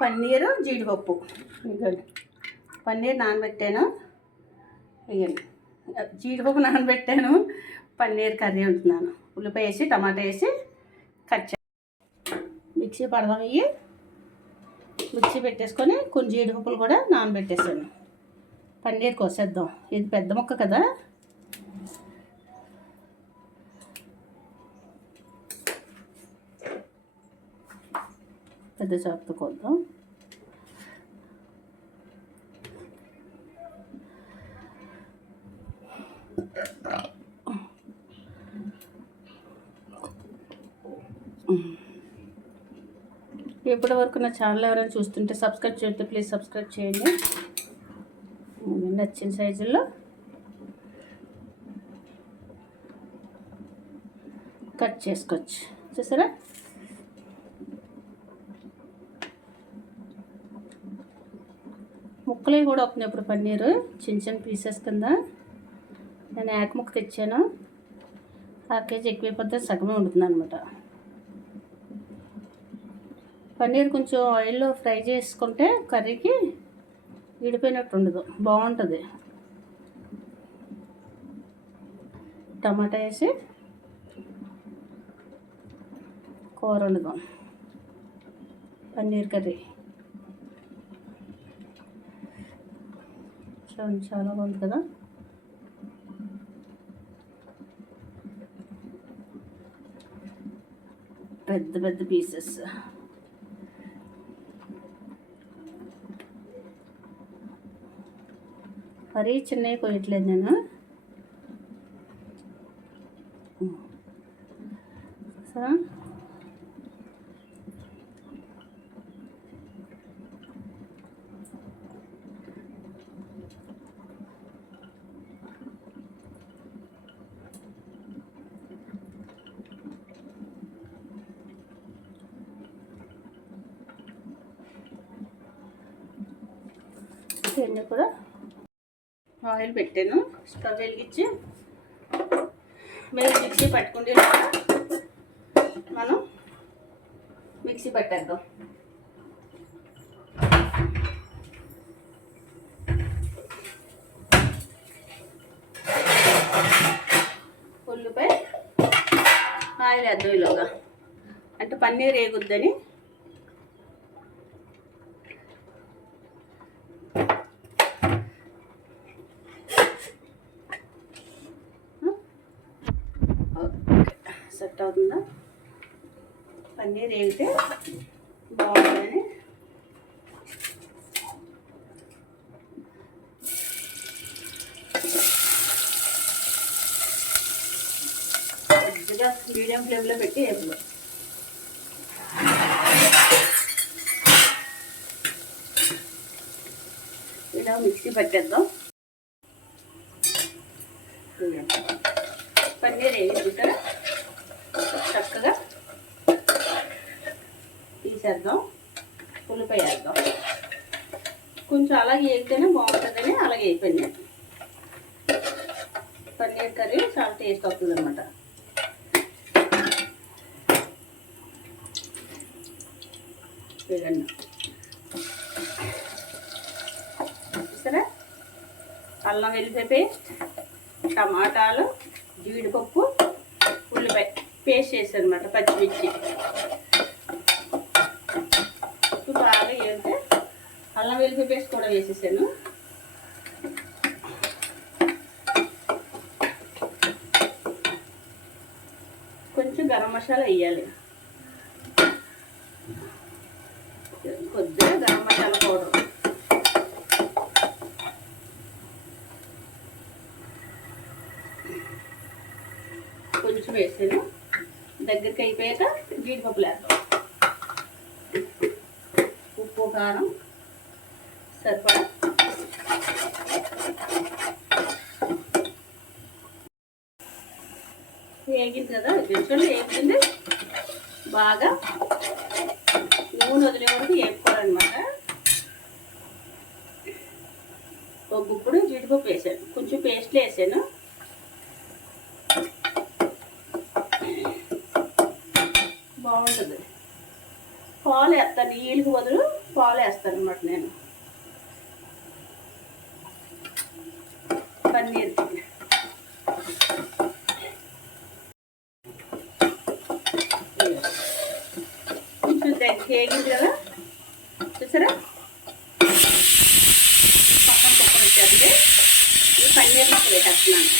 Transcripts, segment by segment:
పన్నీరు జీడిపప్పు. ఇదిగోండి పన్నీర్ నానబెట్టాను. ఇవ్వండి జీడిపప్పు నానబెట్టాను. పన్నీర్ కర్రీ ఉంటున్నాను. ఉల్లిపాయ వేసి టమాటా వేసి కట్ చేసి మిక్సీ పడదాం. ఇవి మిక్సీ పెట్టేసుకొని కొన్ని జీడిపప్పులు కూడా నానబెట్టేసాను. పన్నీర్ కోసేద్దాం. ఇది పెద్ద ముక్క కదా, పెద్ద చాకుతో కోద్దాం. ఇప్పటి వరకు నా ఛానల్ ఎవరైనా చూస్తుంటే సబ్స్క్రైబ్ చేస్తే ప్లీజ్ సబ్స్క్రైబ్ చేయండి. నచ్చిన సైజుల్లో కట్ చేసుకోవచ్చు. చూసారా, ముక్కలు కూడా అవుతున్నాయి. ఇప్పుడు పన్నీరు చిన్న చిన్న పీసెస్ కింద. నేను ఏక ముక్క తెచ్చాను. 1/2 కేజీ ఎక్కువైపోతే సగమే ఉంటుంది అనమాట. పన్నీర్ కొంచెం ఆయిల్లో ఫ్రై చేసుకుంటే కర్రీకి విడిపోయినట్టు ఉండదు, బాగుంటుంది. టమాటా వేసి కూర వండుదాం. పన్నీర్ కర్రీ చాలా బాగుంది కదా. పెద్ద పెద్ద పీసెస్. మరీ చిన్నవి కోయట్లేదు నేను. ఇవన్నీ కూడా ఆయిల్ పెట్టాను. స్టవ్ వెలిగించి మీరు మిక్సీ పట్టుకుంటే మనం మిక్సీ పట్టేద్దాం. ఉల్లిపాయ ఆయిల్ వేద్దాం ఇలాగా, అంటే పన్నీర్ వేగుద్దని. సెట్ అవుతుందా? పన్నీర్ వేగితే బాగుంటుందని కొద్దిగా మీడియం ఫ్లేమ్లో పెట్టి వేపుదాం. ఇలా మిక్సీ పట్టేద్దాం. పన్నీర్ వేసుకుంటారా చక్కగా తీసేద్దాం. ఉల్లిపాయ వేద్దాం. కొంచెం అలాగే వేస్తేనే బాగుంటుందని అలాగే అయిపోయింది. పన్నీర్ కర్రీ చాలా టేస్ట్ అవుతుంది అన్నమాట. చూడండి, చూసారా, అల్లం వెల్లిపాయ పేస్ట్, టమాటాలు, జీడిపప్పు, ఉల్లిపాయ పేస్ట్ చేశాను అనమాట, పచ్చిమిర్చి. బాగా వేస్తే అల్లం వెల్లిపాయ పేస్ట్ కూడా వేసేసాను. కొంచెం గరం మసాలా వేయాలి, కొద్దిగా గరం మసాలా పౌడర్, కొంచెం వేసాను. దగ్గరికి అయిపోయాక జీడిపప్పులు వేద్దాం. ఉప్పు కారం సరిపడా. వేగింది కదా, వెజిటబుల్ వేగింది. బాగా నూనె వదిలే వరకు వేపుకోవాలన్నమాట. ఒక గుప్పుడు జీడిపప్పు వేసాను, కొంచెం పేస్ట్లు వేసాను. బాగుంటుంది. పాలు వేస్తాను, నీళ్ళకి బదులు పాలు వేస్తాను అనమాట నేను పన్నీర్కి. కొంచెం వేగింది కదా చూసారా, పక్కన కుక్కర్ వచ్చేది. ఈ పన్నీర్ ముక్క వేసేస్తున్నాను.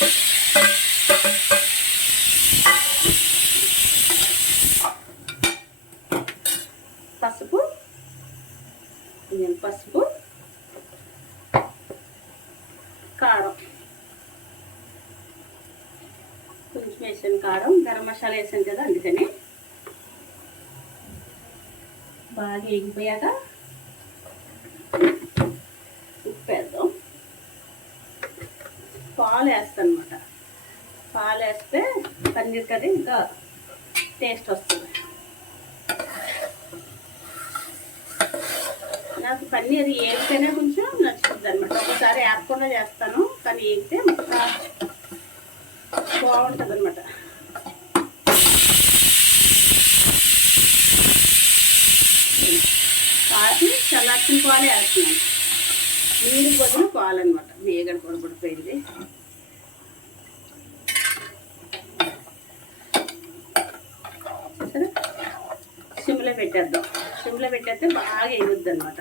పసుపు, పసుపు, కారం కొంచెం వేసాను, కారం, గరం మసాలా వేసాను కదా అందుకని. బాగా వేగిపోయాక ఉప్పు వేద్దాం. పాలు వేస్తాను అనమాట. పాలు వేస్తే పన్నీర్ కర్రీ ఇంకా టేస్ట్ వస్తుంది. నాకు పన్నీర్ వేగితేనే కొంచెం నచ్చుతుంది అనమాట. ఒకసారి వేపకుండా చేస్తాను, కానీ వేగితే బాగుంటుంది అనమాట. కాసి చల్లార్చిన పాలు వేస్తున్నాను, నీళ్ళు బదులు పాలు అనమాట. వేగడ పొడిపోయింది. సరే సిమ్లో పెట్టేద్దాం. సిమ్లో పెట్టేస్తే బాగా ఎగుద్ది అనమాట.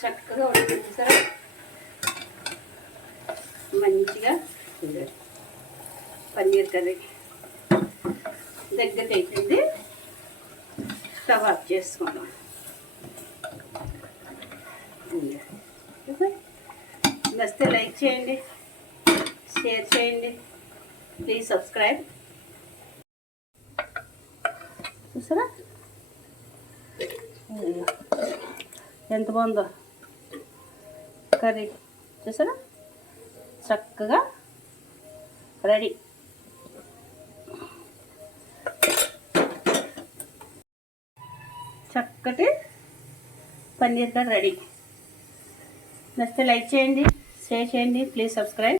చక్కగా ఉంటుంది సరే, మంచిగా పన్నీర్ కర్రీ దగ్గరికి అయిపోయింది. స్టవ్ ఆఫ్ చేసుకుందాం. నచ్చితే లైక్ చేయండి, షేర్ చేయండి, ప్లీజ్ సబ్స్క్రైబ్. చూసారా ఎంత బాగుందో కర్రీ, చూసారా చక్కగా రెడీ. చక్కటి పన్నీర్ కర్రీ రెడీ. నచ్చితే లైక్ చేయండి, షేర్ చేయండి, ప్లీజ్ సబ్స్క్రైబ్.